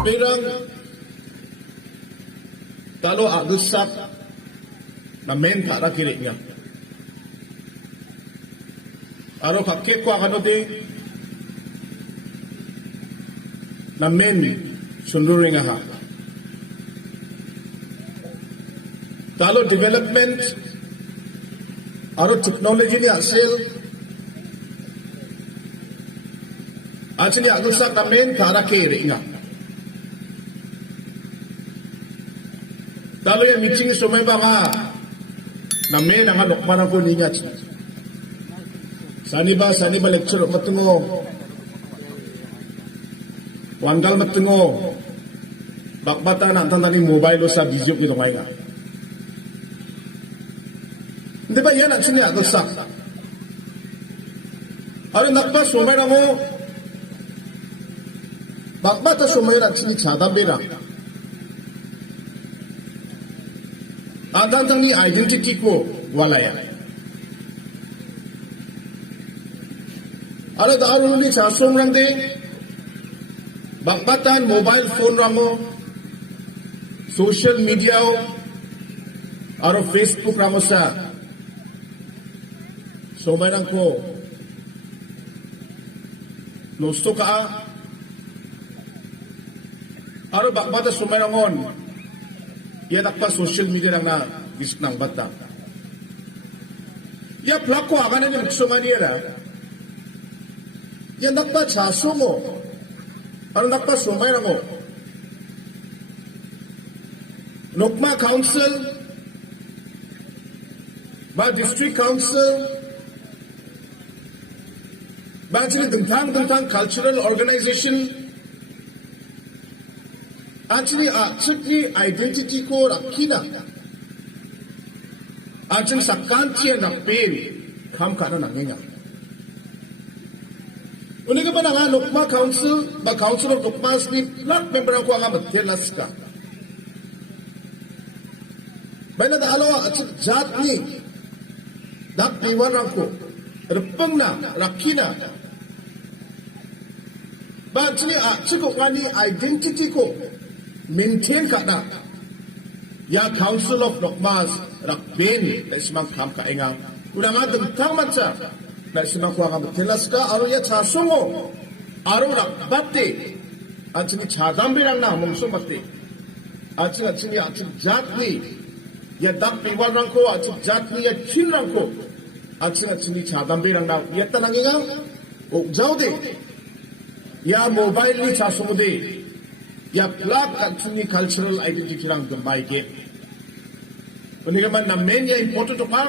Pirang talo agusap na men kara kiri niya. Aro kakek ko akano de na men sunduring aha. Talo development aro technology ni asel actually agusap na men kara kiri niya. Talo yang meeting sumay ba nga na may nangalokman ako niya. Sani ba lecture matungo. Wanggal matungo. Bakbata na antang mobile sa video ko ngay nga. Hindi ba yan ang sinya agulsak? Aron nakba sumay na mo. Bakbata sumay na sinya chadabira. Antang ni identity ko wala yan. Ala daru ni sasong rang de bakbatan mobile phone ramo social media aro Facebook ramo sa so mayroon ko gusto ka aro bakbata sumarangon ya takpa social media lang na bisik ng bata. Ya plako akan na gusto maniera. Ya takpa chaso mo. Ano takpa sumay lang mo. Nokma Council, ba District Council, ba actually dentang cultural organization. Actually, identity ko rakina. Actually, sakantiya na pain, kam ka na nangyayang. Una ka ba na nga, Nokma Council, ba Council of Nokmas ni, lahat member ako nga matelas ka. Bay na daalawa, at jat ni, dak piwan ako, repang na, rakina. Ba actually, ko ni identity ko, maintain ka na. Ya Council of Nokmas rakbin na isimang kam kaingang. Una nga dagtang matsa na isimang kuha nga matilas ka aro ya chasongo aro rakbati at sini chadambirang na mungso mati at sini jatni ya dak piwal rang ko at jatni ya chin rang ko at sini chadambirang na ya tanangingang o jaude ya mobile ni chasongo de ya plug actually cultural identity lang gambay ke. Kung naman na menya important pa,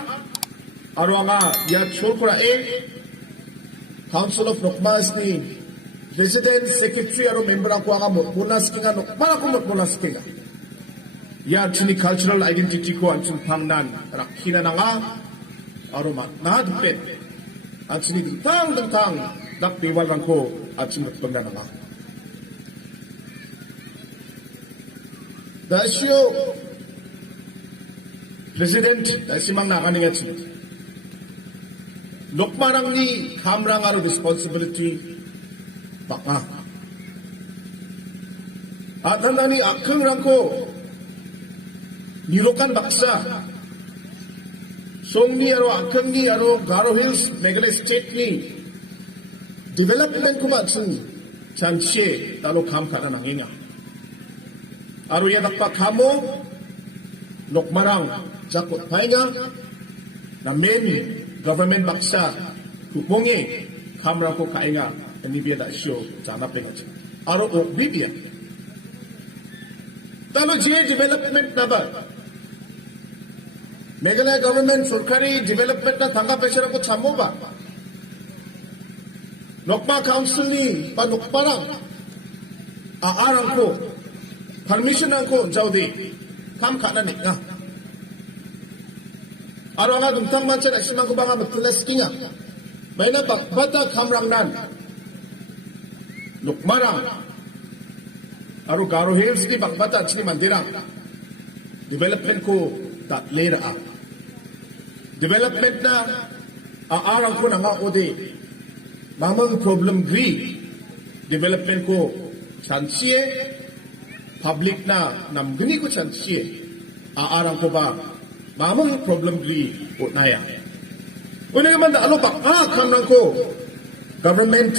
aro nga ya chol ko Council of Nokmas ni President, Secretary aro member ako nga mutmunas kinga para ko mutmunas kinga. Ya actually cultural identity ko ang pangnan rakina na nga aro ma nadpet. Actually dentang dak piwal lang ko at sinutpagna na nga. Dasyo President dasimang nakaningat siya. Nokmarang ni kamrang aro responsibility baka. At handa ni akang rang ko nilokan baksa. Song ni aro akang ni aro Garo Hills Meghalaya State ni development ko ba chansye talo kam ka na nanginga. Aro yan pa kamo, Nokmarang, jakot pahinga, na main government baksa, kupungi, kamra ko kainga, anibia da show, sana pengat. Aro o bibia. Talo jiye development na ba? Meghalaya government, surkari development na tangga pesera ko chamo ba? Nokma Council ni, pa Nokmarang, aarang ko, permission ako jauh kam kana ni nga. Aro nga dungtang mancan eksimang ko banga matulas kinga. May na bata kamrang nan. Nokmarang. Aro Garo Hills ni bata chini mandirang. Development ko ta lera a. development na aarang ko na nga ode mamang problem gri development ko chansiye public na namgani ko chansiye aarang ko ba mamang problem gri o naya una naman da alo ba kamnang ko government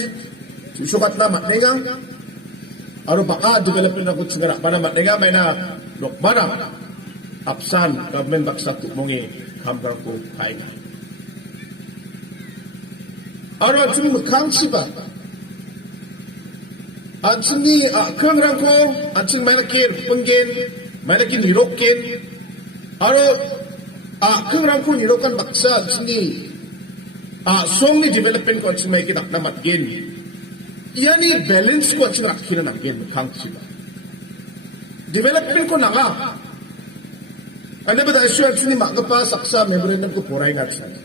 susukat na matnengang aro baka development na ko tsingara para matnenga may na lokmana apsan government baksa tukmongi kamgar ko kainga aro atsumi makangsi ba atsumi kangrang ko atsumi may nakir penggen may nakir nirokken aro kangrang ko nirokan baksa atsumi song ni development ko atsumi may kitak na matgen yani balance ko atsumi rakina nanggen makangsi ba development ko na nga ano ba dahil siya atsumi makapa saksa memorandum ko poray nga atsumi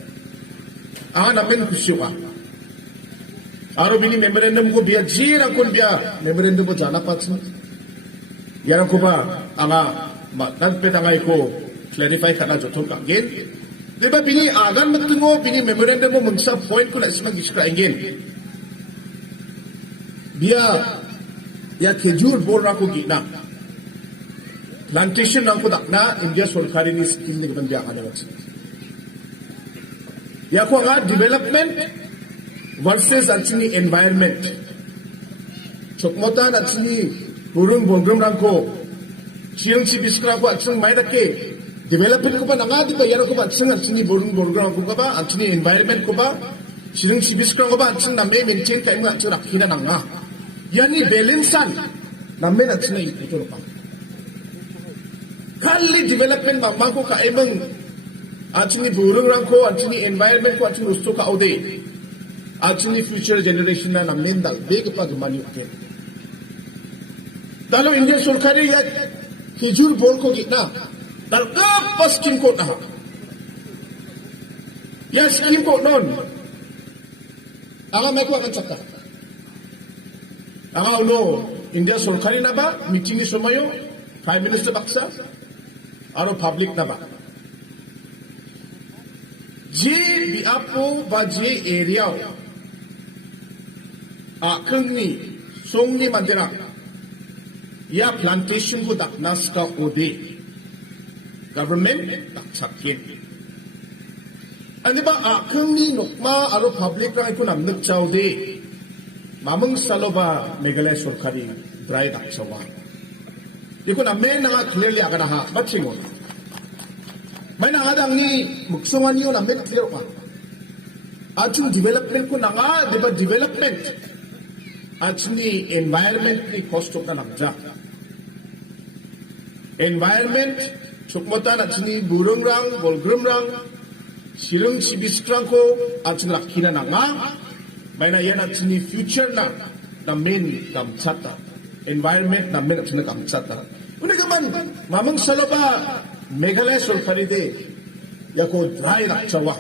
namin kusyo ka aro bini memorandum ko biya jirang kun biya memorandum ko jana patsin yarang ko ba anga nagpetangay ko clarify ka na jotong kangin di ba bini agan magtungo bini memorandum mo mungsa point ko na ismang iskraingin biya ya kejur bol na ko gina plantation na ko na India solkari ni skill ni kapan biya ka na ya ko nga development versus atsini environment. Chokmotan atsini burung bonggrum rangko, siang si biskra ko atsing may dake. Development ko ba nga di ba yaro ko ba atsini burung bonggrum rangko ba atsini environment ko ba siang si biskra ko ba atsing namme maintain kayo nga atsing rakina nga. Yani balancean namme atsini ito pa. Kali development ba mangko ka emang atsini burung rangko atsini environment ko atsini gusto ka ode. Actually, future generation na mendal big pa gumani uke. Dalo India Solkari ya hijur bol ko gitna. Dal kapas skim ko na. Ya skim ko non. Aga may ko akan sakta. Aga ulo India Solkari na ba meeting ni sumayo Prime Minister baksa aro public na ba. Je biapo ba je area kengni songni mandira ya plantation ko dak naska ode government dak sakin ani ba kengni nokma aro public ra ko namnak chaude mamang saloba Meghalaya Sorkari dry dak sawa iko namme na clearly aga ha batsingon may na adang ni muksongan yo namme clear pa achung development ko na nga di ba development actually environment ni cost of na nagja environment chukmotan actually burung rang bolgrum rang silung sibistrang ko actually lakina na nga may na yan actually future na main kamsata environment na main actually kamsata una kaman mamang salaba Meghalaya Solkari de yako dry rakchawa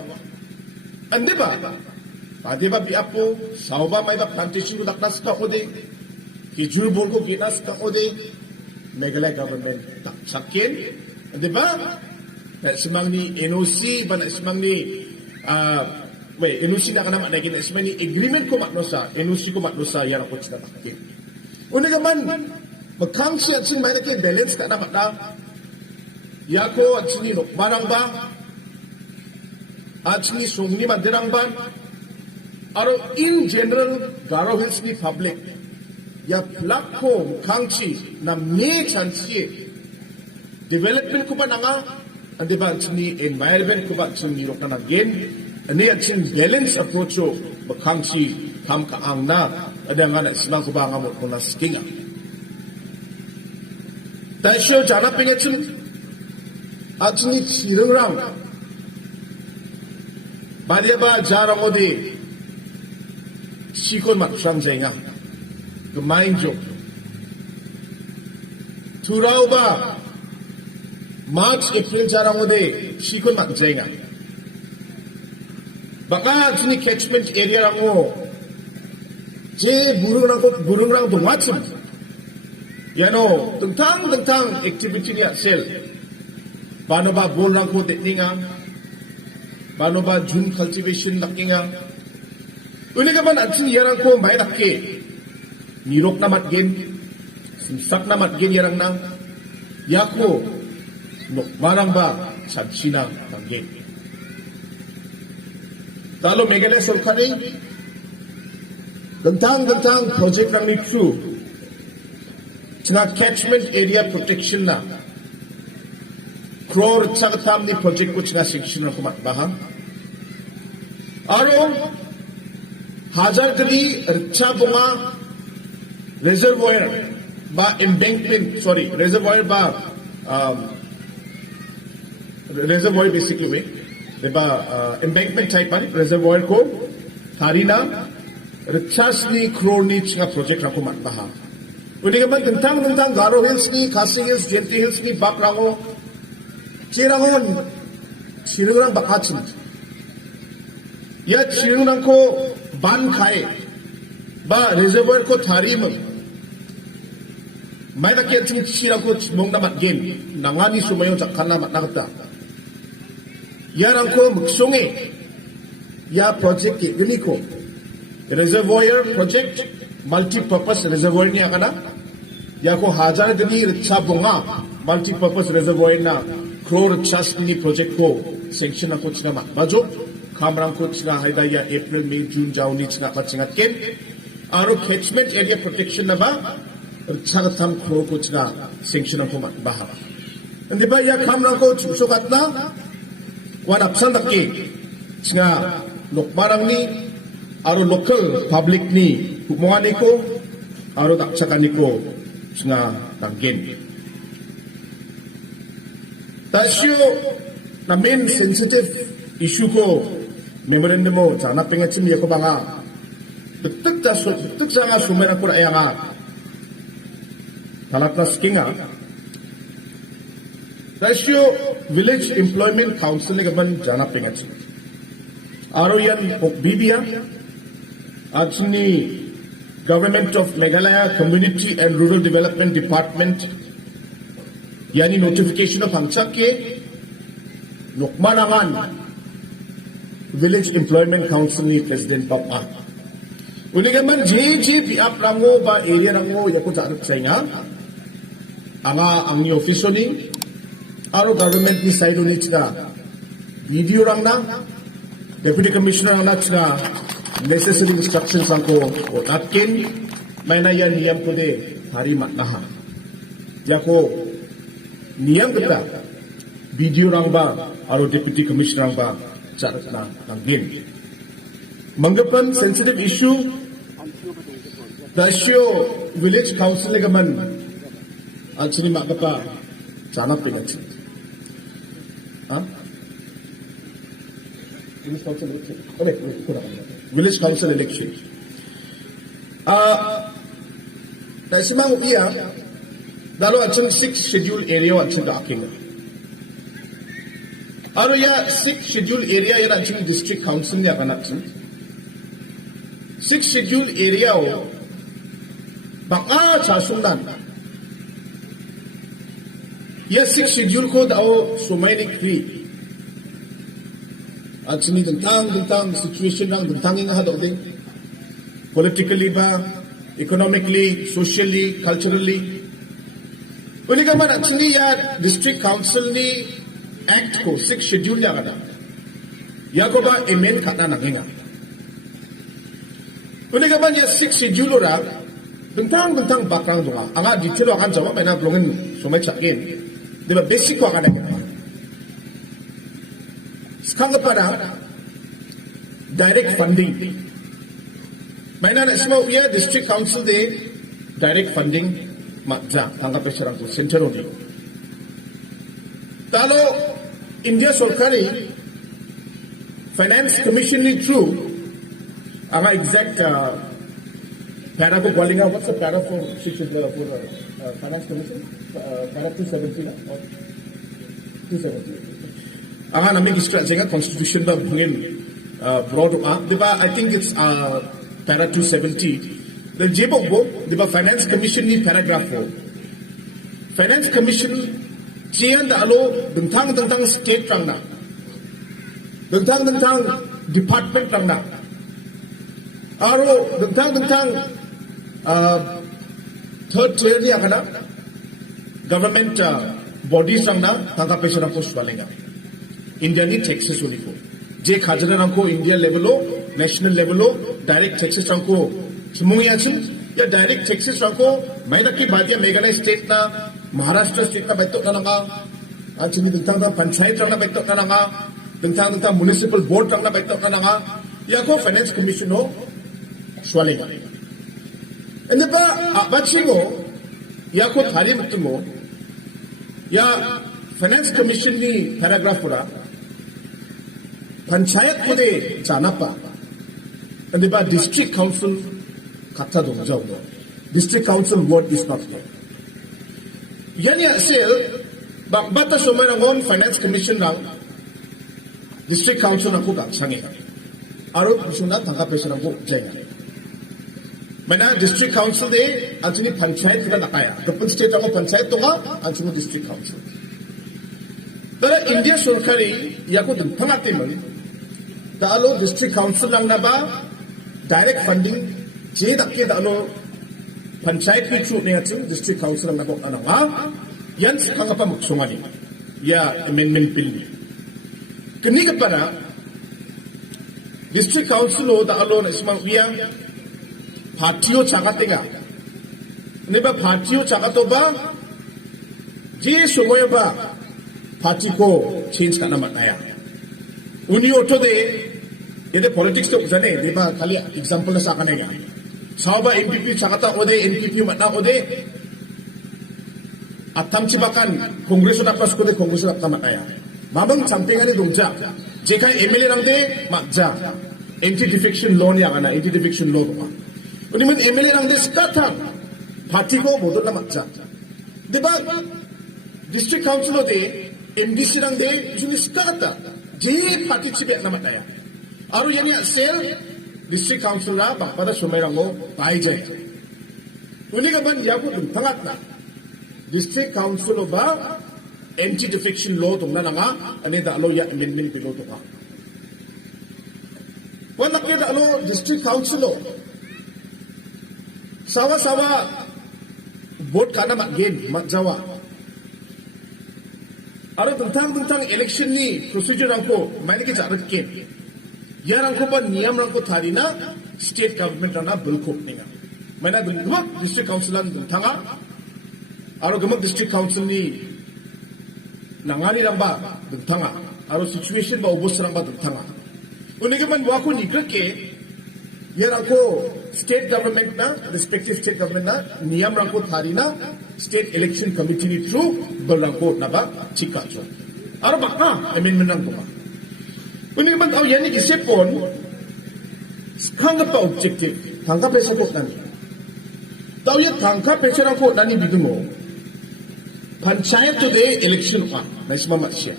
andi ba Adi ba biapo, sao ba may ba plantation ko daknas ka ode, hijur bol ko ginas ka ode, Meghalaya government sakin, di ba? Na simang ni NOC, ba na simang ni, NOC na ka naman, na simang ni agreement ko matnosa, NOC ko matnosa, yan ako sinatakin. Una naman, magkangsi at sin may na balance ka naman na, yako at sinino, marang ba, at sini sungni mandirang ba, aro in general Garo Hills ni public ya platform kangchi na may chansi development ko ba na nga andi ba ni environment ko ba ni rok na again ani at sin balance approach o makangchi kam kaang na ada nga na ismang ko ba nga mo na skinga dahil siya jana pingatsin at ni sirang rang baliya ba jarang o di sikon maksang zenga gemain jo turau ba March April jarang ode sikon mak zenga baka sini catchment area rango je burung rang dongwachim yano tentang activity ni sel bano ba bol rang ko tekninga Bano ba June cultivation nakinga. Uliga man at sin yarang ko may nakke. Nirok na matgin. Simsak na matgin yarang nang. Yako. Nukmarang ba sadsina tanggin. Talo megale solkari. Gantang project rang ni true. Tina catchment area protection na. Crore tsagatam ni project ko tina section na kumat baha. Aro Hajar kali Richa Bunga reservoir ba embankment, sorry, reservoir ba reservoir basically way, ba embankment type ba reservoir ko harina Richas ni crore ni chinga project na kumat baha. Udi ka man tentang Garo Hills ni, Khasi Hills, Gentry Hills ni, Bakrango, Chirangon, Chirurang Bakachin. Ya Chirurang ko ban khae, ba reservoir ko thari mo. May nakita ching Chirang ko mong namat gen, nangani sumayon sa kanamat nakata. Yarang ko magsungi, ya project ki, gini ko, reservoir project, multi-purpose reservoir niya kana. Yako Hajar dini Richa Bunga multi-purpose reservoir na crore Richas ni project ko sanction ako china ma. Bajo kamrang ko china haidaya April, May, June jauni china katsingat ken. Aro catchment area protection na ba Richa katam crore ko china sanction ako ma baha. Hindi ba ya kamrang ko sukat na wan apsan taki china nukmarang ni aro local public ni hukmungan ko aro taksakan ko nga tanggin. Tasyo na main sensitive issue ko memorandum mo sa napingachim niya ko ba nga dagdag sa nga sumerang ko na nga talat na skinga. Tasyo Village Employment Council ni gaban sa napingachim. Aro yan Bibia at ni Government of Meghalaya Community and Rural Development Department yani notification of hangchak ke nukmanaman Village Employment Council ni President Papa. Unigaman JG piap rango ba area rango yako charot sa nga ang ni officio ni aro government ni side ni chika video rang na Deputy Commissioner ang na necessary instructions angko o natkin may na yan niyam ko de hari matnaha yako niyam kita video rang ba aro Deputy Commissioner rang ba charat na tanggin manggapan sensitive issue dasyo Village Council ni gaman at sinima ka pa sanap pinagsin Village Council election. Dahil sa mga uya, dalo at siyang 6th schedule area at siyang aking. Ano ya 6th schedule area yan at siyang district council niya kanak siya. 6th schedule area o baka sa sundan. Ya 6th schedule ko daw sumainik free. At sini tentang situation ng tentangin nga daw din politically ba, economically, socially, culturally. Uli ka man at sini ya district council ni act ko 6th schedule niya kada. Ya ko ba amen ka na naginga. Uli ka man ya 6th schedule ora tentang background nga. Anga detail akan jawa may na blongin sumay sakin. Di ba basic ko akan na. Sekarang pada direct funding. Mainan semua ia district council de direct funding makja tangkap peserang tu center ni. Kalau India Sorkari Finance Commission ni true, aga exact para ko galinga what's the para for Finance Commission para 270 or 270. Aha namin structure nga constitution ba bungin broad diba I think it's para 270 the jebok bo diba Finance Commission ni paragraph 4 Finance Commission cian da alo tentang state rang na dengtang department rangna aro dengtang third tier ni akana government bodies rangna tangka pesa rangko swalenga India ni taxes unico je khajana rangko India level lo national level lo direct taxes rangko semuanya chin ya direct taxes rangko maida ki badia Meghalaya state na Maharashtra state na betok na nga achini dengtang panchayat rangna betok na nga dengtang municipal board rangna betok na nga ya ko finance commission ho swalenga ende ba abachigo ya ko thari mutumo ya finance commission ni paragraph pura panchayat ko de janapa ende ba district council kata dong jao district council word is not there yani sel bata somanangon finance commission rang district council nang ko ga sange aro musuna tangka pesa nang ko jaya mana district council de anjini panchayat kita nakaya kapun state ako panchayat to nga anjini district council tara India सरकारी याको दंथंगाते मन दालो district council lang na ba direct funding je dakke dalo panchayat ki chu ne aching district council lang na ko ananga yan kanga pa muksungani ya amendment bill ni kini ka para district council lo dalo na ismang wiang partiyo chagatega ne ba partiyo chagato ba je somoy ba party ko change karna mataya uni auto de ये politics तो जाने देबा खाली example ना साकने का सावा MPP चकता ओदे NPP मतना ओदे अत्तम चिबाkan कांग्रेस उना पास को दे कांग्रेस अत्तम mataya माबंग चांपेगाने दोंजा जेका MLA रंग दे makja anti defection law ni agana anti defection law ba uni men MLA rang de skata party ko bodol na makja देबा district council ओदे MDC rang de juni skata je party chibe na mataya aru yani sel district council la bakpada somerango bai jay uni ka ban yaku thangat na district council ba anti defection law tungna nga ani da lo ya amendment bill to ka wala ke da lo district council lo sawa vote kana magain magjawa aru tentang election ni procedure angko maine ke jarat ke यार अंको पर नियम रंको थारी ना state government रना बिल्कुल नहीं है मैंने दुनिया डिस्ट्रिक्ट काउंसिल दुनिया आरो गमक डिस्ट्रिक्ट काउंसिल नी नंगानी रंबा दुनिया आरो सिचुएशन बा उबोस रंबा दुनिया उन्हें के मन वाको निकल के यार अंको स्टेट गवर्नमेंट ना रिस्पेक्टिव स्टेट गवर्नमेंट ना नियम रंको थारी ना स्टेट इलेक्शन कमिटी नी थ्रू बल रंको नबा चिका चो आरो बाका amendment रंको Ini man tahu yani kisah pun sekarang apa objektif tangkap pesa kok nani tahu ya tangkap pesa kok nani bidu mo panchayat tu de election ka naisma maksya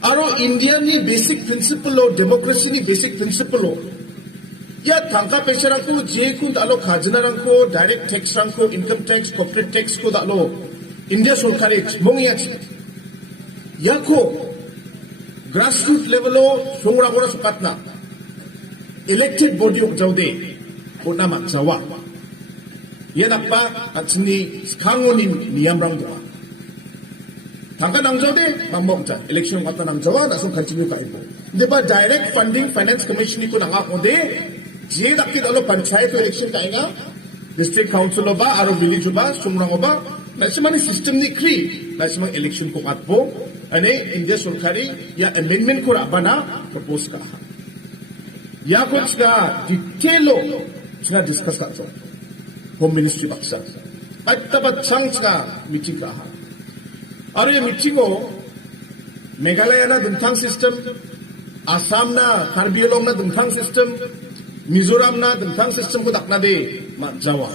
aro India ni basic principle lo democracy ni basic principle lo ya tangkap pesa ko je kun dalo khajna rang ko direct tax rang ko income tax corporate tax ko dalo India सरकार mongiya ya ko grassroots level lo songra gora sukatna elected body of jaude ona makjawa yan apa achni skangoni niyam rang doa tangka nang jaude mamokja election kata nang jawa na song continue ka ibo deba direct funding finance commission ko nanga ode je dakki dalo panchayat election kainga district council ba aro village ba songra ba nasimani system ni kri nasimang election ko katbo ane India सरकारी या amendment को बना propose का या कुछ का डिटेलो चना discuss कर तो होम मिनिस्ट्री बक्सा तब अच्छा का मीटिंग का और ये मीटिंग को मेघालय ना दुंथांग सिस्टम आसाम ना कार्बी आंलॉन्ग ना दुंथांग सिस्टम मिजोरम ना दुंथांग सिस्टम को दखना दे जावा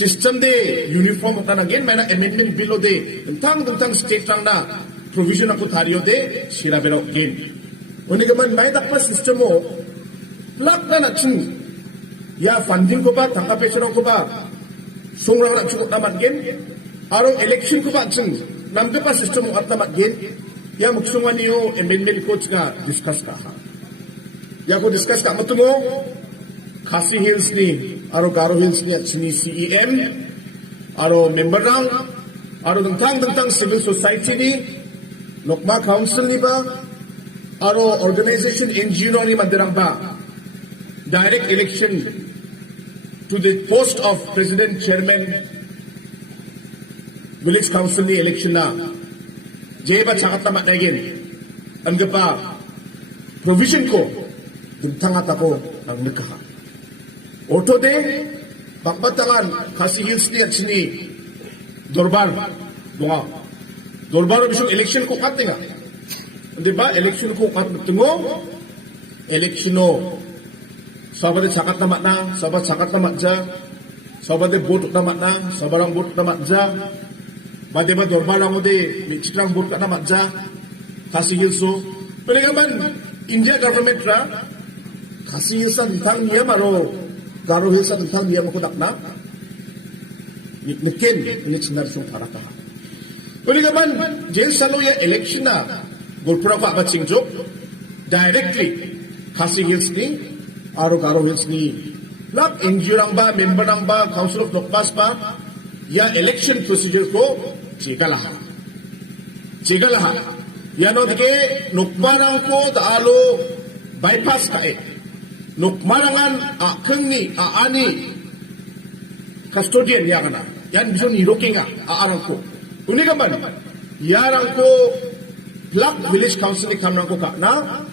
सिस्टम दे यूनिफॉर्म होता ना गेन मैंने amendment बिल दे दुंथांग स्टेट रंग ना provision aku thario de sira belo gain oni gaman mai dakpa system o plak na chung ya funding ko ba tangka pesion ko ba songrang na chung naman gain aro election ko ba chung namke pa system o atna mat gain Ya muksungan niyo amendment ko nga discuss ka ha. Ya ko discuss ka matungo Khasi Hills ni aro Garo Hills ni at sini CEM aro member rang aro dengtang civil society ni Nokma Council ni ba aro organization NGO ni madirang ba direct election to the post of President Chairman Village Council ni election na jeba cakat tamat nagin ang gapa provision ko dagtangat ako ng nagkaha oto de bakbatangan Khasi Hills ni at sini Dorbar bunga Dorbar bisong election ko kati nga di ba election ko kat tungo election no sabat cakat tamat na sabat cakat tamat ja sabat de vote tamat na sabarang vote tamat ja Bade ba Dorbar lang mo de, may citrang burka na madja, Khasi Hills so. Pero nga man, India government ra, Khasi Hills sa dintang niya maro, Garo Hills sa dintang niya makudak na, nikin, init sinarsong paraka. Pero nga man, Jen Saloya election na, gulpura ko abat singjok, directly, Khasi Hills ni, aro Garo Hills ni, lap, NGO lang ba, member lang ba, Council of Nokmas pa, ya election procedure ko chigalaha yano dike nukmarang ko daalo bypass kae nukmarangan akeng ni aani custodian ya kana yan biso ni rokinga aarang ko uni kaman yarang ko Plak village council ni kamnang ko ka na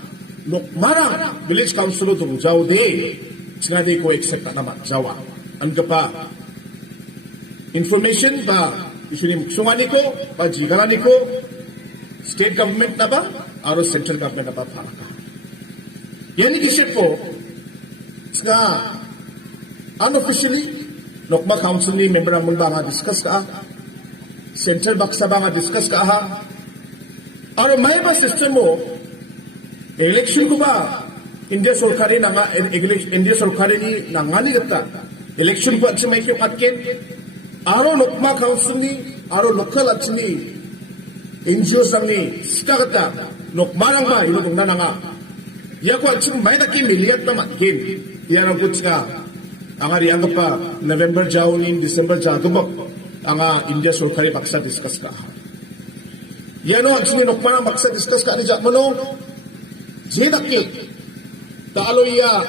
nukmarang village council to jaw de sinade ko accept na jawa ang pa information ba isuni sungani ko ba jigalani ko state government na ba aro central government na ba para ka yani isip ko nga unofficially Nokma council ni member ang ba nga discuss ka central baksa ba nga discuss ka ha aro may ba system mo election ko ba India Sarkari na nga India Sarkari ni nangani gata election ko at si may kipatkin Aro Nokma Council ni, aro local at ni, NGOs ang ni, sikakata, Nokmarang ba, inutong na nga. Yako at siyang may naki miliyat na matkin. Yan ang kutska. Ang ari ang pa, November jaunin, December jatubok, ang India Sarkari baksa discuss ka. Yan ang siyang Nokmarang baksa discuss ka, ni Jakmano, Jedaki, taalo iya,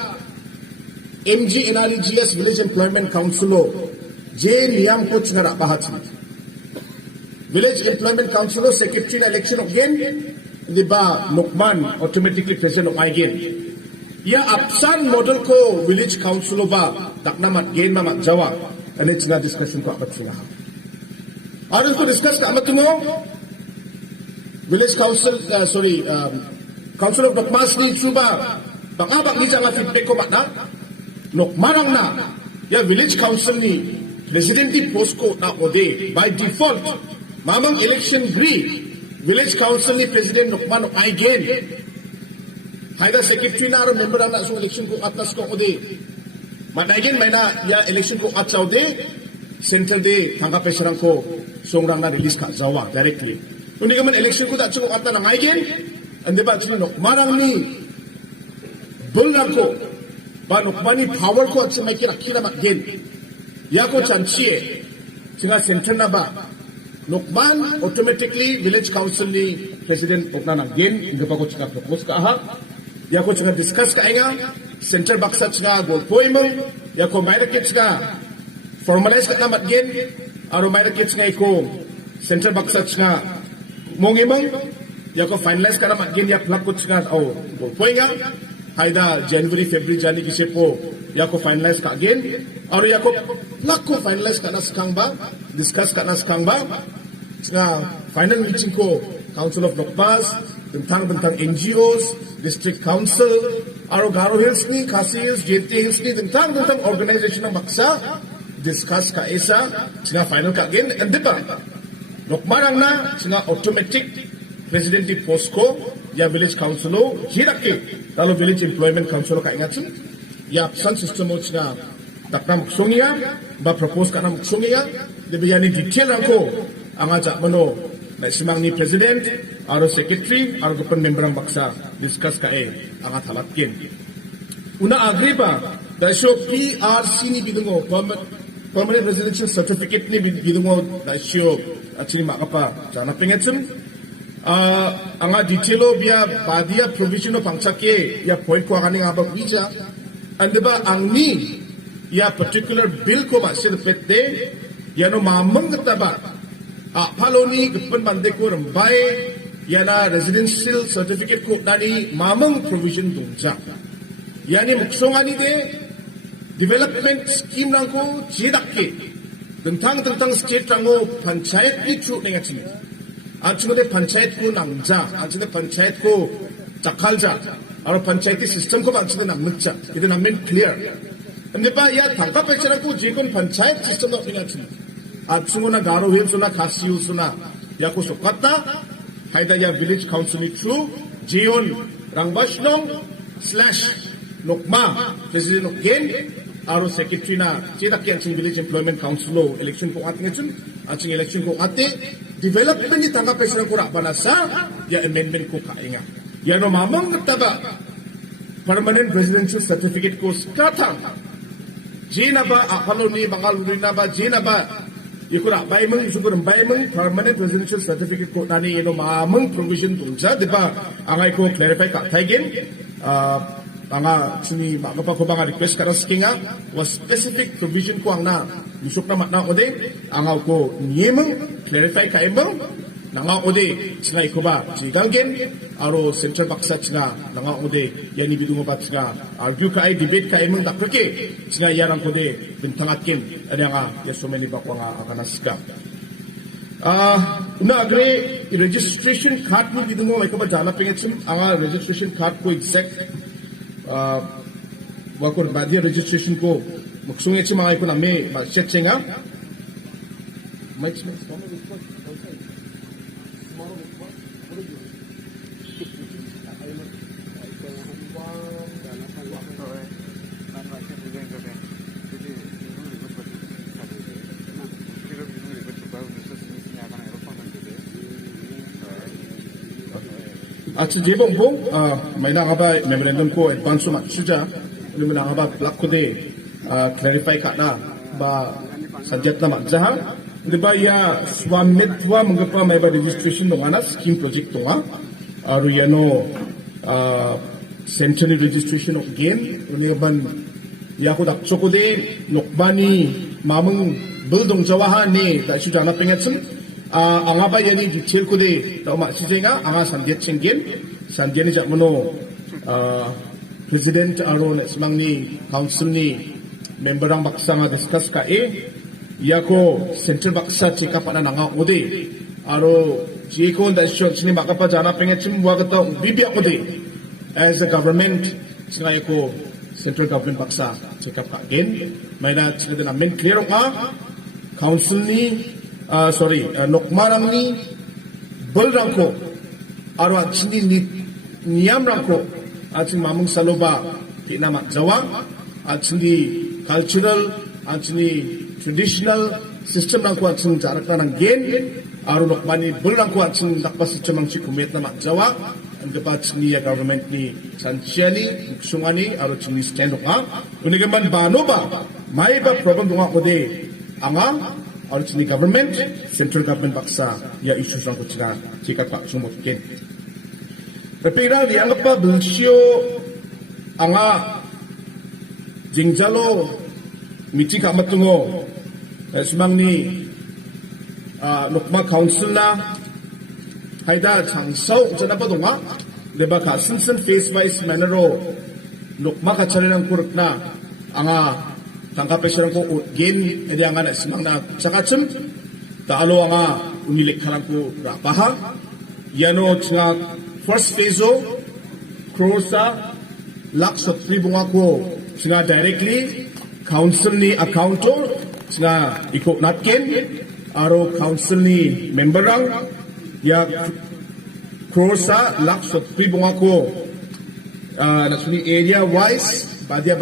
MG NREGS Village Employment Council J niyam ko ngara bahat Village Employment Council secretary na election again di ba Nokman automatically president of again ya apsan model ko village council ba takna mat gain ma jawa and it's na discussion ko abat sila aron ko discuss ka amat mo village council council of Nokmas ni suba baka ni nga feedback ko ba na Nokmarang na ya village council ni Presidenti Posko na ode by default mamang election free village council ni President Nokman again haida secretary na member na so election ko atas ko ode man again may na ya election ko at saude center de tangka pesarang ko songrang na release ka jawa directly kundi ka man election ko datso ko at na again and diba sino Nokmarang ni bulrak ko ba Nokmani power ko at si may kira again Yako chanchie, singa center na ba? Nokman automatically village council ni president okna again, hindi pa ko chika propose ka aha. Yako chika discuss ka nga, center baksa chika golpoy mo, yako mayra kits ka formalize ka na again, aro mayra kits nga iko center baksa chika mongi mo, yako finalize ka na again, yak plak ko chika golpoy nga, haida January, February, January kisip po, yako finalize ka again, aro yako plak ko finalize ka na skang ba, discuss ka na skang ba, nga final meeting ko, Council of Nokmas, bentang NGOs, District Council, aro Garo Hills ni, Khasi Hills, JT Hills ni, bentang organization ng baksa, discuss ka isa, nga final ka again, and di ba, Nokmarang na, nga automatic, Presidenti Posko, ya Village Council o, hiraki, lalo Village Employment Council o kaingat sin, ya apsan system mo nga, takna muksungiya, ba propose ka na muksungiya, di ba yan ni detail lang ko, ang aja mano, na isimang ni President, aro secretary aro kapan member ang baksa discuss ka anga thalatkin una agree ba da show PRC ni bidungo permanent residential certificate ni bidungo da show achini makapa jana pengetum anga detailo biya badia provisional pangchake ya point ko aganing aba visa ande ba angni ya particular bill ko ba sir pette ya no mamang ba paloni kapan bande ko rambai yana residential certificate ko nani mamang provision dungja yani muksongani de development scheme nangko jedakke tentang state rango panchayat ni tru nengachi anchungde panchayat ko namja anchungde panchayat ko chakalja aro panchayat system ko anchungde namcha ide namen clear ande ba ya tangka pechara ko jekon panchayat system no nengachi anchungona garo hilsuna khasi hilsuna ya ko sokata haidaya village council ni through Jeon Rangbashnong / Nokma president again aro secretary na chedakki anching village employment council lo election ko ating chun anching election ko ate development ni tanga pesa ko ra banasa ya amendment ko kainga ya no mamang taba permanent residential certificate ko skata jena ba akalo ni bangaluri na ba jena ba ikura baimeng sugur baimeng permanent residential certificate ko tani ino mamang provision tungsa diba angay ko clarify ka taigen anga sini makapa ko banga request kara skinga was specific provision ko ang na yusok na matna ode anga ko niemeng clarify ka emeng nanga ode sina iko ba jigalgen aro central baksa sina nanga ode yani bidungo bat sina argue ka ay debate ka emeng dakake sina yarang kode bintangatken ada nga so many ba ko nga akanaska una agre registration card ni bidungo may ko ba jana pengetsum anga registration card ko exact wakor badia registration ko maksungnya cuma ikut name check cenga Aci jebong bong, may nakaba memorandum ko advance mat suja, may nakaba plak ko de clarify ka na ba subject na magjaha, di ba ya swamitwa mengapa may ba registration ng anas scheme project to nga, aru yano centenary registration of game, uni ban ya ko dakso ko de nokbani mamang buildong jawahan ni da suja na pengetsun. Anga ba yani detail ko de ta ma sijenga anga sandiat cenggen sandiani jak mono president aro na semang ni council ni member ang baksa nga discuss ka ya ko central baksa chika pa na nga ode aro jiko da shot ni makapa jana penget chimwa ka bibiak ode as a government singa ko central government baksa chika pa again may na sila na men clear ka council ni nokmarang ni balrangko aro achini niyamrangko aching mamung saloba kinama jawa achini cultural achini traditional system rangko aching jarakna nang gen aro nokmani balrangko aching dakpa system ang chikumet na jawa and the parts ni government ni sanchiani sungani aro chini stand ka unigaman bano ba may ba problem dunga ko de anga or chini government, central government baksa ya issues lang ko sila chika pa sumutkin. Pero di ang pa bilsyo anga jingjalo miti ka matungo semang ni Nokma council na haida changsau jana pa dunga diba ka sinsen face wise manero Nokma ka chalalang kuruk na anga tangkap peserang ko gen edi anga na simang na sakacem taalo anga unilik karang ko rapaha yano tsinga first phase o krosa laks of free bunga ko tsinga directly council ni accountor tsinga iko natken aro council ni memberang ya krosa laks of free bunga ko naksuni area wise badia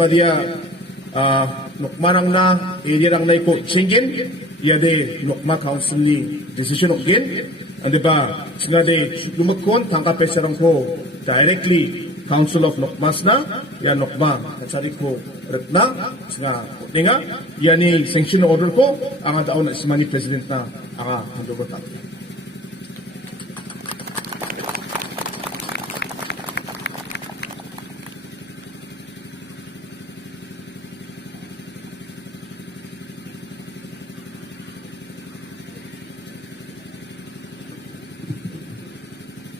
Nokmarang na area rang na iko chingin yade Nokma council ni decision again Andi ba singa de lumakon tangkap peserang ko directly Council of Nokmas na ya Nokma katsari ko retna singa ninga yani sanction order ko ang daon na ismani president na ang handover ta.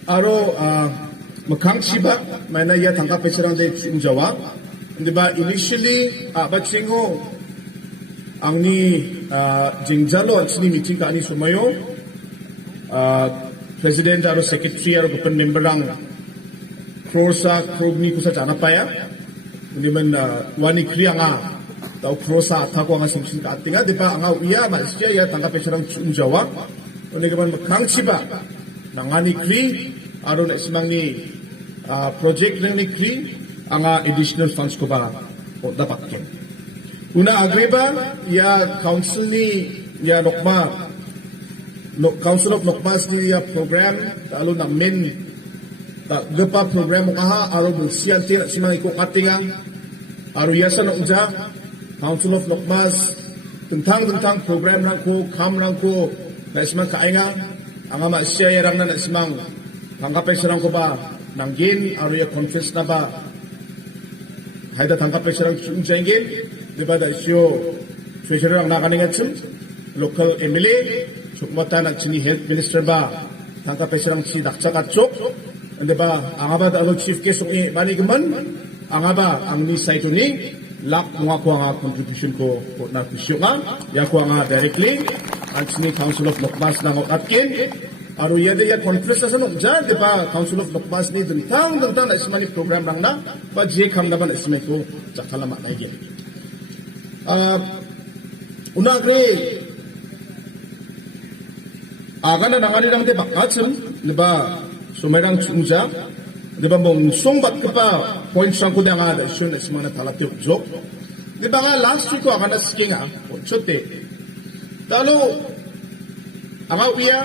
Aro makang siba may na ya tangkap peserang de jumjawa di ba initially batsingo ang ni jingjalo at sini meeting ka ani sumayo president aro secretary aro open member ang krosa krogni kusa jana paya hindi man wani kriya nga tao krosa atako nga simsin ka atinga di ba ang uya maisya ya tangkap peserang jumjawa hindi ka man makang siba nangani kri aro na ismang ni project lang ni kri ang additional funds ko ba o dapat kin. Una agree ba ya council ni ya Nokma Council of Nokmas ni ya program talo na men gapa program mo kaha aro bulsiyan tin at simang iko katinga aro yasa na uja Council of Nokmas tentang program lang ko kam lang ko na ismang kainga ang ama siya yarang na ismang tanggapay sarang ko ba nanggin aro ya conference na ba hayda tanggapay sarang sunjengin di ba da isyo treasurer ang nakaningatsin local MLA sukmata na sini health minister ba tanggapay sarang si daksa katsok di ba ang ba da chief case ng manigaman ang ba ang ni saito ni lak mga ko ang contribution ko na kusyo nga ya ko nga directly ang sini Council of Nokmas na ngotkin aro yada ya conference sa nokja di ba Council of Nokmas ni dentang na ismani program lang na ba je kam na ba ismay ko jakalama na igen una agre aga na nangani lang de bakatsim di ba sumerang chungja di ba mong songbat ka pa points lang ko da nga da isyo na ismana talati ukjok di ba nga last week ko aga na sking chote talo aga uya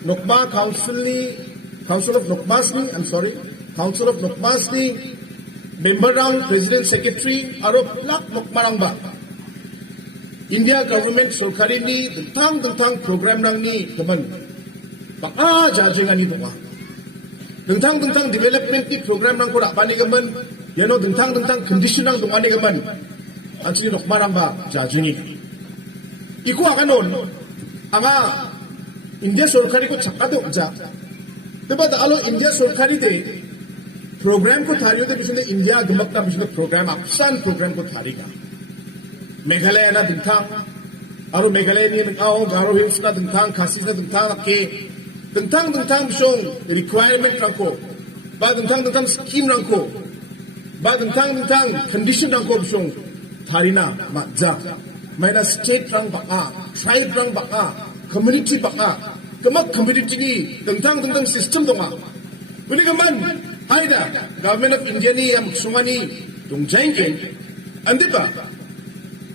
Nokma Council of Nokmas ni Council of Nokmas ni member ang President Secretary aro plak Nokmarang ba India government sorkari ni dentang program nang ni teman baka judging ani doa dentang development ni program nang ko rapani gaman yano dentang condition nang doa ni gaman actually Nokmarang ba judging ni iku akanon anga India सरकारी को छक्का दे उजा तो बाद आलो India सरकारी दे programme को थारियो दे बिचने India गमकता बिचने programme अपसान programme को थारीगा मेघालय ना दिंथांग आरो मेघालय नि नकाओ गारो हिल्स ना दिंथांग खासी ना दिंथांग के दिंथांग बिसों रिक्वायरमेंट रखो बाद दिंथांग स्कीम रखो बाद दिंथांग कंडीशन रखो बिसों थारीना मजा मैना स्टेट रंग बका ट्राइब रंग बका community baka kemak community ni tentang sistem donga buli kaman haida government of India ni yang sungani dongjengken ande ba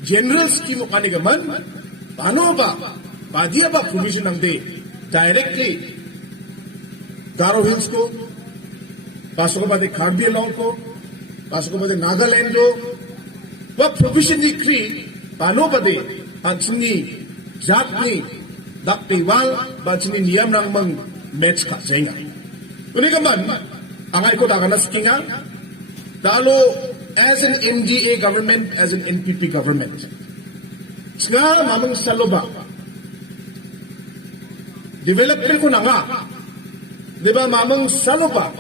general scheme kani kaman pano ba dia ba provision ang de directly Garo Hills ko pasok ko ba de Karbi Long ko pasok ko ba de Nagaland ko ba provision ni kri pano ba de ang sini jat ni dak tiwal ba sini niyam nang mang match ka jenga uni kaman angay ko daga naskinga dalo as an MDA government as an NPP government nga mamang saloba development ko na nga di ba mamang saloba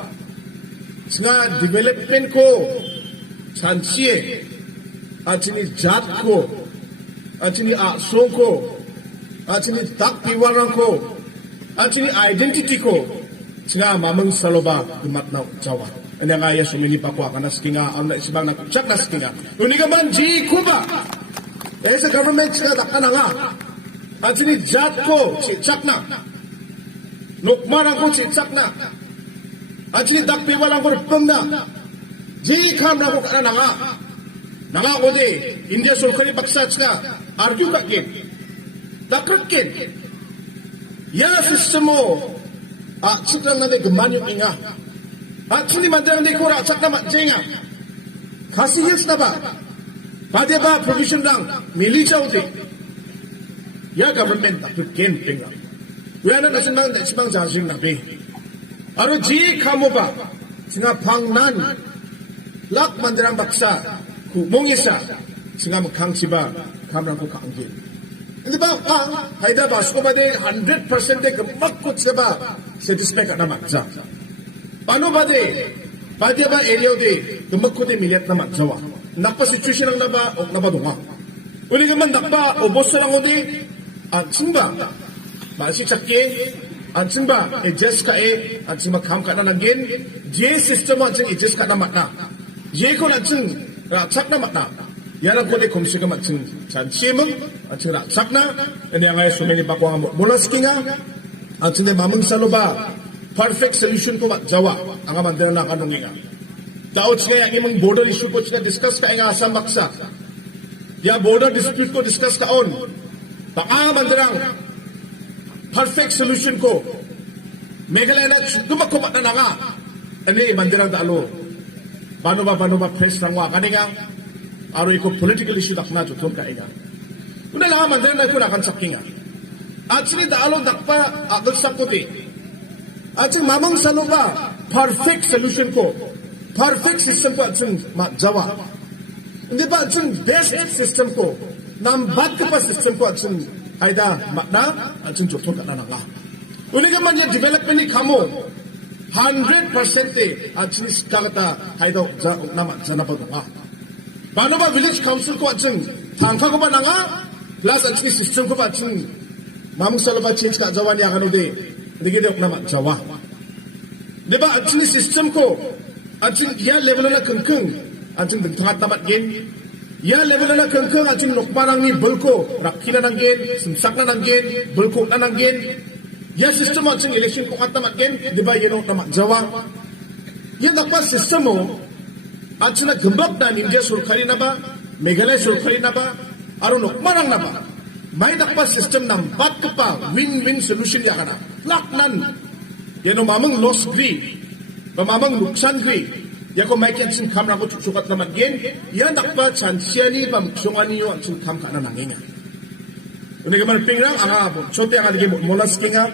nga development ko sansiye at sini jat ko at sini asong ko at sini tak piwaran ko, at sini identity ko, nga mamang saloba dumat na jawa. Ano nga ya sumini pa ko akanas kinga, ang naisibang nakutsak nas kinga. Uni ka man, ji kuba. Sa government nga taka na nga. At sini jat ko, si tsak na. Nukmaran ko, si tsak na. At sini tak piwaran ko, rupam na. Ji kam na ko ka na nga. Nanga ko di, India sulkari paksats nga, argue ka kin. Dakrakin. Ya sistem mo, ciklang na de gemanyo inga. Sini mandrang de kura cakna mat jenga. Kasih yes na ba? Pada ba provision lang mili jauh de. Ya government tak perken inga. Wala na simang jajing na be. Aro ji kamu ba? Singa pangnan lak mandrang baksa kumong isa singa makang siba kamrang ko kaanggil. Hindi ba hayda ba sko ba de 100% de gemakut siba satisfy ka naman sa. Paano ba de? Pada ba area de gemakut de miliat naman jawa. Nakpa situation lang na ba o nabadunga. Uli ka man nakpa o boss lang o de simba masih cakye simba adjust ka simba kam ka na nangin je system adjust adjust ka na matna je ko na raksak na matna yana ko de kumsi ka matsin chan chimeng raksak na ini ang ay sumeni pa ko nga mula skinga de mamang saloba perfect solution ko mat jawa ang mandira na kanunginga tao siya yang imong border issue ko siya discuss ka nga asam baksa ya border dispute ko discuss ka on mandirang perfect solution ko Meghalaya na dumakumat na nga ani mandirang dalo paano ba press lang wa kaninga aro iko political issue dakna juton ka inga una lang mandirang na ko nakan sakinga at sini dalo dakpa agol sakuti at sini mamang saloba perfect solution ko perfect system ko at sini jawa hindi ba at sini best system ko nambat ka pa system ko at sini ayda makna at sini juton ka na nga uli ka man yung development ni kamo 100% at sini kakata ayda naman sa napadunga paano ba village council ko at sini tangka ko ba na nga plus at sini system ko ba at sini mamang saloba change ka jawa niya kano de hindi ka naman jawa di ba at sini system ko at sini yan level na kengkeng at sini dagtangat tamat gen ya level na kengkeng at yung nukmanang ni bulko rakina ng gen simsak na ng gen bulko na ng gen ya system at yung election ko katamat gen di ba yun ang tamat jawa yan nakpa system mo at yung nagambak na India sulkari na ba Meghalaya sulkari na ba aro nukmanang na ba may nakpa system ng bat ka pa win-win solution ya ka na laknan yan ang mamang loss gri mamang nuksan gri ya ko may kensing kamera ko sukat naman gen yan nakpa chan siya ni pamuksungan niyo ang sing kam ka na nanginga unig man pingrang ang chote ang adigim molas kinga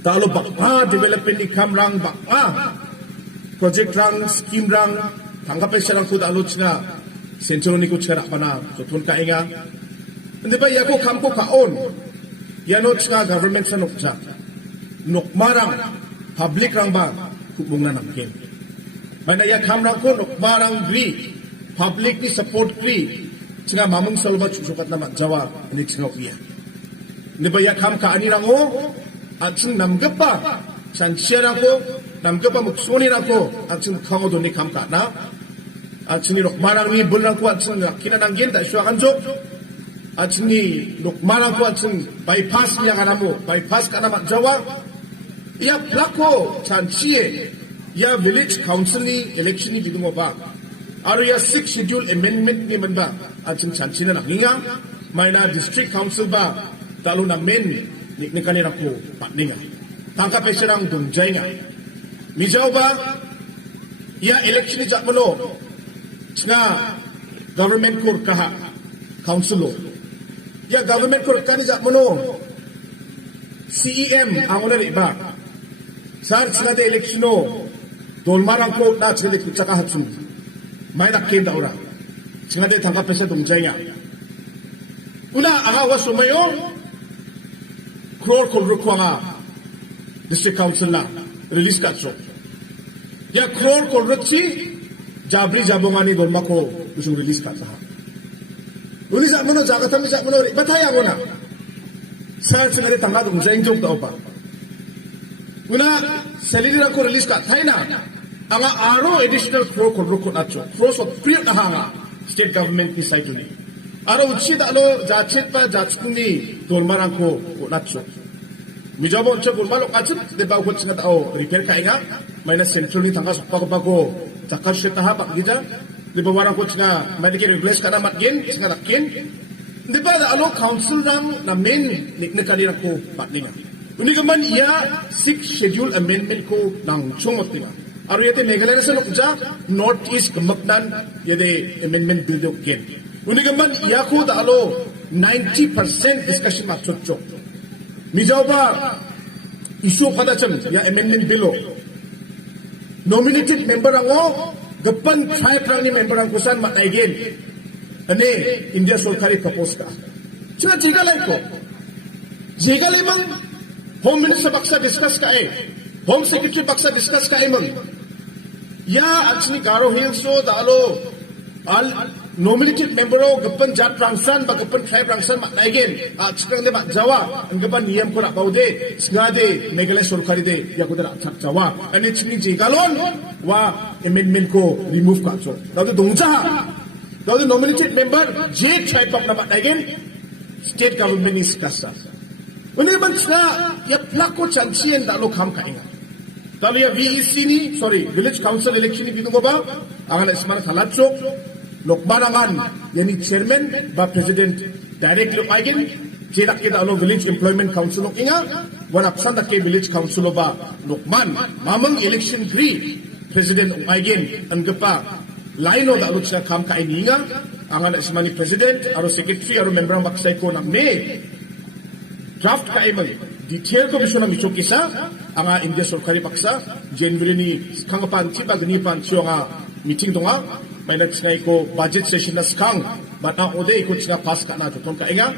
talo bakpa development ni kamrang bakpa project rang scheme rang tanggapin siya lang kuda alot nga sentro ni ko tsara pa na tutun ka inga hindi ba ya ko kam ko kaon yanot nga government sa nuksa nukmarang public rang ba kubong na nangkin may naya kamrang ko nukmarang gri public ni support gri singa mamang salbat susukat naman jawa ini singa uya hindi ba ya kam ka anirang o at sing namgap pa san siya ko namgap pa muksoni ko at sing kango doon ni kam ka na at sing nukmarang ni bulrang ko at sing kinananggin ta iswa kanjo at sing nukmarang ko at sing bypass niya ka na mo bypass ka naman jawa iya plako chan siye ya village council ni election ni bigo mo ba aro ya 6th schedule amendment ni man ba at sin chansi na nakinga may na district council ba talo na men ni kanina ko patninga tangka pa siya ng dungjay nga mijaw ba ya election ni jakmano nga government court kaha council lo ya government court ka ni jakmano CEM ang una ba sar sila de election no dolmarang ko na sila tsaka hatsun may nakin da ora singa de tangka pesa dongjaya una aga wasumayo crore ko rukwa district council na release ka so ya crore ko rutsi jabri jabongani dolma ko usung release ka sa uli sa mono jagatam sa mono bataya ko na sar singa de tangka dongjaya jog da pa una salary ko release ka thay na ang aro additional crore ko rukot nacho crore so clear na hanga state government ni side ni aro uchi dalo jachet pa jachkung ni dolmarang ko nacho mijabo uncha dolmalo kachit de ba ko china tao repair ka inga minus central ni tanga sokpa ko jakar sheta ha bak gija de ba warang ko china medical regulation kana matgen singa lakin de ba alo council rang na main nikne kanira ko patninga Unigaman iya 6 schedule amendment ko nang chungot nila. Aro yate Meghalaya sa nukja Northeast Kamaknan yate amendment bill do ken. Unigaman iya ko dalo 90% discussion matchotcho. Mijaw ba issue kada chan ya amendment bill nominated member ango gapan tribe lang ni member ang kusan mataygen. Ane India Solkari propose ka. Sina jigalay ko. Jigalay mang Home Minister baksa discuss ka Home Secretary baksa discuss ka mang. Ya actually Garo Hills so dalo al nominated member o gapan jat rangsan ba gapan tribe rangsan mataygen. Actually de Jawa ang gapan niyam ko na paude. Ngade Meghalaya Solkari de yakudara chak Jawa. Ane chini jigalon wa amendment ko remove ka so. Daw dongja Now the nominated member, J tribe of Namatagin, state government is kasa. When they want ya plako chanchi and dalo kam kainga. Dalo ya VEC ni, village council election ni binungo ba? Angan ismana talatso, lokmanangan, yani chairman ba president direct lopagin, J dakke dalo village employment council inga, wan apsan dakke village council ba lokman, mamang election green, president lopagin, angapa, Laino da alut sa kam kaininga ang ana ismani president aro secretary aro member ang baksay ko na may draft kaimang detail commission ang ichukisa ang India Solkari paksa January ni kangapan tiba ganipan siyo nga meeting tunga may nagsnay ko budget session na skang bata ode ikot nga pass ka na tuton ka inga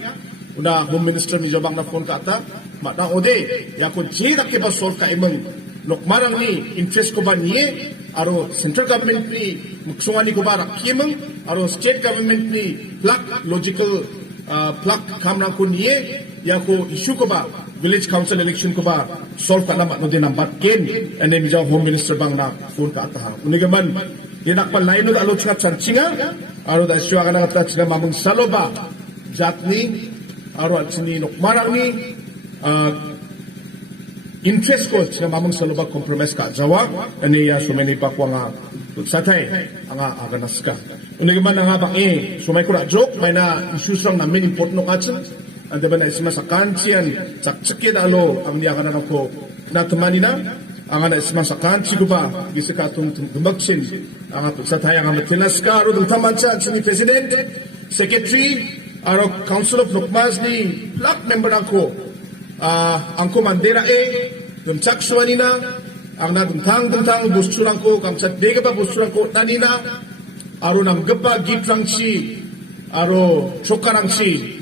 una home minister mi jabang na phone ka ata bata ode yakon chira ke ba solve kaimang lokmarang ni interest ko ba niye aro central government ni muksungani ko ba rakimang aro state government ni plak logical plak kamrang ko niye ya ko issue ko ba village council election ko ba solve ka naman no din ang batken and then mijaw home minister bang na phone ka ataha unigaman dinakpan lain no alo chinga chanchinga aro da issue ka na chinga mamang saloba jatni aro at sini nokmarang ni interest ko sa mamang saloba compromise ka Jawa ani ya sumeni pa ko nga satay nga aganas ka unigaman nga ba sumay ko ra joke may na issues lang namin important no katsen and ba na isma sa kanchian sakchike dalo ang niya kana ko natamani na ang na isma sa kanchi ko ba gisa ka tung dumbaksin ang satay nga matilas ka ro taman sa ni president secretary aro council of nukmas ni plak member ako ang komandera dumchak suwanina ang nadumtang busurang ko kamsat dega ba busurang ko tanina aro namgapa gitrang si aro chokarang si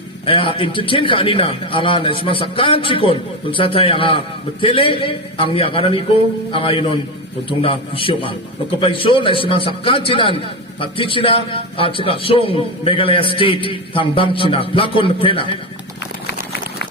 entertain ka anina ang ismasakan sikon kung sa tayo ang betele ang niya kanani ko ang ayonon puntong na isyo ka nagkapaiso na ismasakan sinan pati sina at saka song Meghalaya State tangbang sina plakon na pena